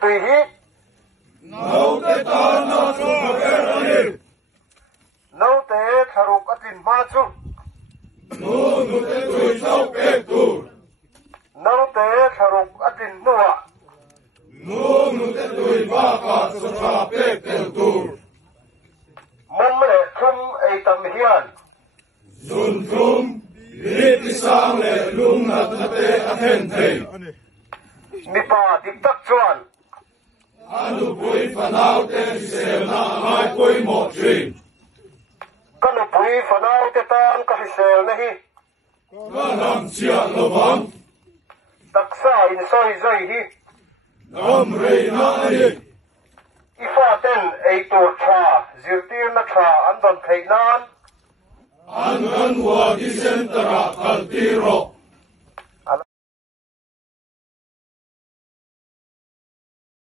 tùy hi nấu tế ta na chu phe nấu tế tharuk atin ma chu nu tế tui sau pe tu nấu tế tharuk atin nuwa nu tế tui ba ka sa tra pe tel tu mong le thum ei tam hian zun thum bi sang le lung na te a hen thei mi pa dik tak chuan anu pui fanau te se na mai pui mo trin kanu pui fanau te tan ka hisel na hi ka lam chia lovang taksa in soi zoi hi nam rei na ani ifa ten ei tur tha zirtir na tha an don thei nan an wa di sentara kal tiro